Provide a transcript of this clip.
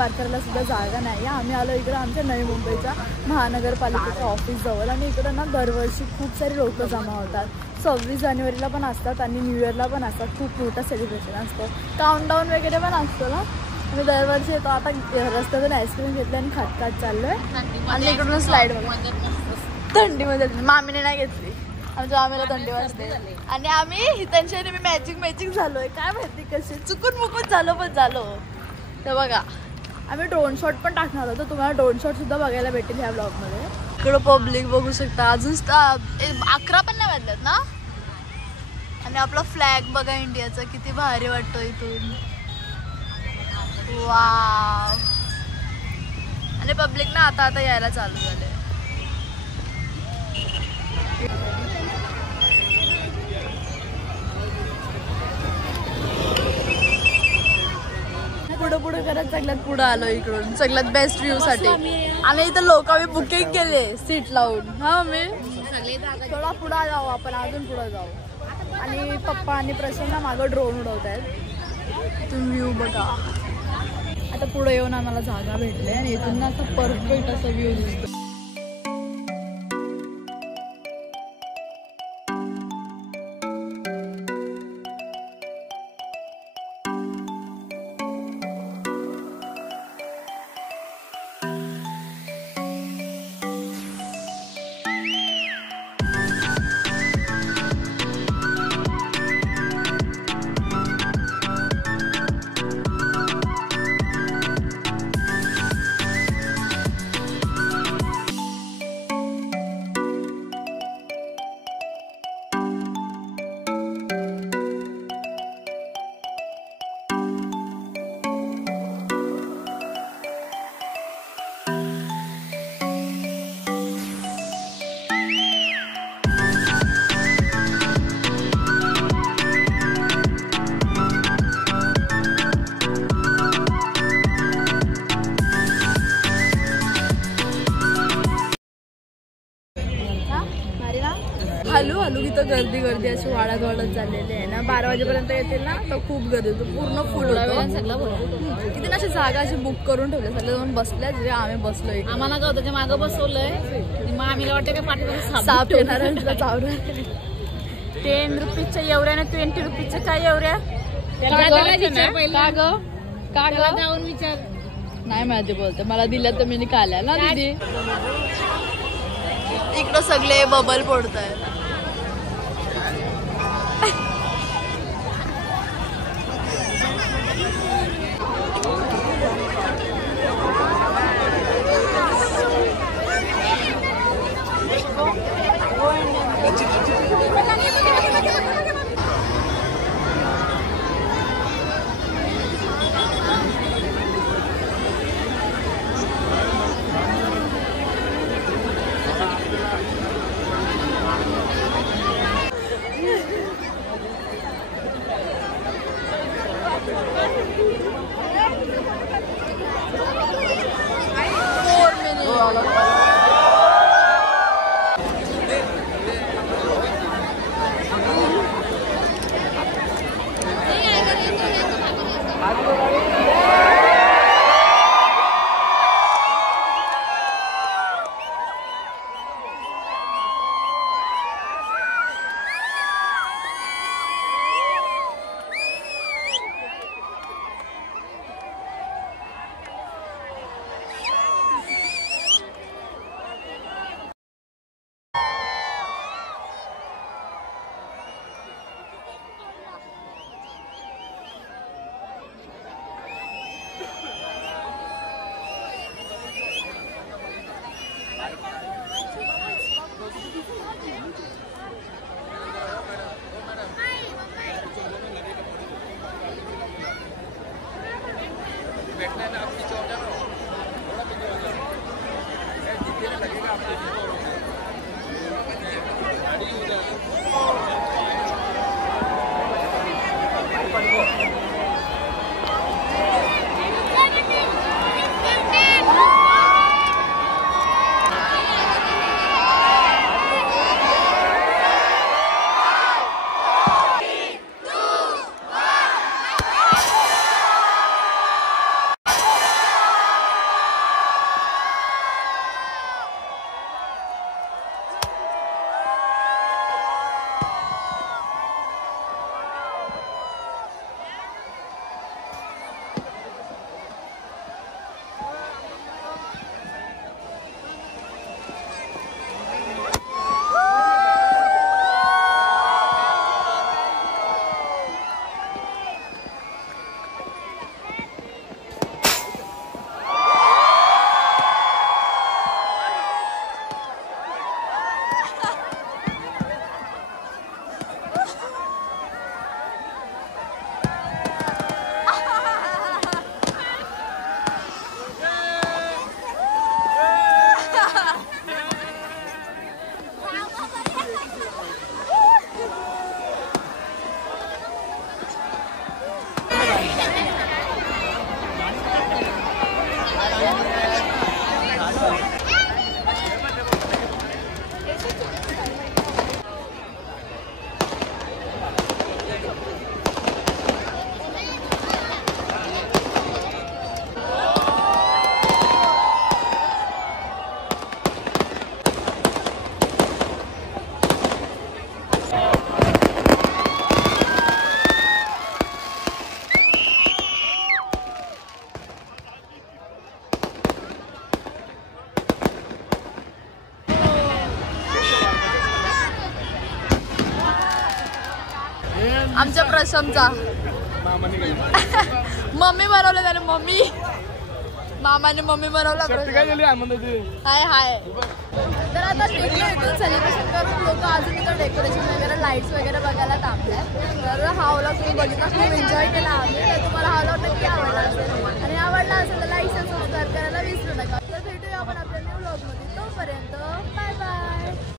Park करायला सुद्धा जागा नाही आहे. आम्ही आलो इकडे आमच्या नवी मुंबईच्या महानगरपालिकेच्या ऑफिस जवळ आणि इकडं ना दरवर्षी खूप सारे लोक जमा होतात. 26 जानेवारीला पण असतात आणि न्यू इयरला पण असतात. खूप मोठा सेलिब्रेशन असतो. काउंटडाऊन वगैरे पण असतो ना. मी दरवर्षी येतो. आता रस्त्यातून आईस्क्रीम घेतली आणि खात चाललोय आणि इकडून स्लाईड बघा. थंडीमध्ये मामीने नाही घेतली. आमच्या आम्हाला थंडी वाजते आणि आम्ही त्यांच्याने मी मॅचिंग झालोय. काय माहिती कशी चुकून मुकून झालो पण झालो. तर बघा आम्ही ड्रोन शॉट पण टाकणार होतो. तुम्हाला ड्रोन शॉट सुद्धा बघायला भेटेल ह्या ब्लॉगमध्ये. इकडं पब्लिक बघू शकता. अजून 11 पण नाही वाजल्यात ना. आणि आपला फ्लॅग बघा इंडियाचा किती भारी वाटतो इथून. वाव. आणि पब्लिक ना आता यायला चालू झाले. पुढे करत सगळ्यात पुढे आलो. इकडून सगळ्यात बेस्ट व्ह्यू साठी आणि इथं लोक आम्ही बुकिंग केले सीट लावून. हा मी थोडा पुढे जाऊ आपण अजून पुढे जाऊ. आणि पप्पा आणि प्रसन्न मागं ड्रोन उडवत आहेत. तुम्ही व्ह्यू बघा. आता पुढे येऊन आम्हाला जागा भेटली आणि इथून ना असं परफेक्ट असा व्ह्यू दिसतो. हलू इथं गर्दी अशी वाढत चाललेली आहे ना. 12 वाजेपर्यंत येतील ना तर खूप गर्दी होतो. पूर्ण फुल होतो. किती ना अशी जागा अशी बुक करून ठेवल्या. सगळे जाऊन बसल्या. जे आम्ही बसलोय. आम्हाला का त्याच्या मागं बसवलंय. मग आम्ही वाटतं का पाठीवर साप येणार. 10 रुपीजच्या एवढ्या 20 रुपीजच्या काय एवढ्या. का ग जाऊन विचार. नाही माहिती बोलते. मला दिल्या तर मी निघाल्या ना दीदी. इकडं सगळे बबल पडत आहेत. आमच्या प्रशमचा मम्मी बनवलं त्याने मम्मी मामाने मम्मी बनवला हाय हाय. तर आता निघलो इथून सेलिब्रेशन करून लोक अजून इथं डेकोरेशन वगैरे लाईट्स वगैरे बघायला थांबले. तर हा व्लॉग तुम्ही बघितला खूप एन्जॉय केला आम्ही. तर तुम्हाला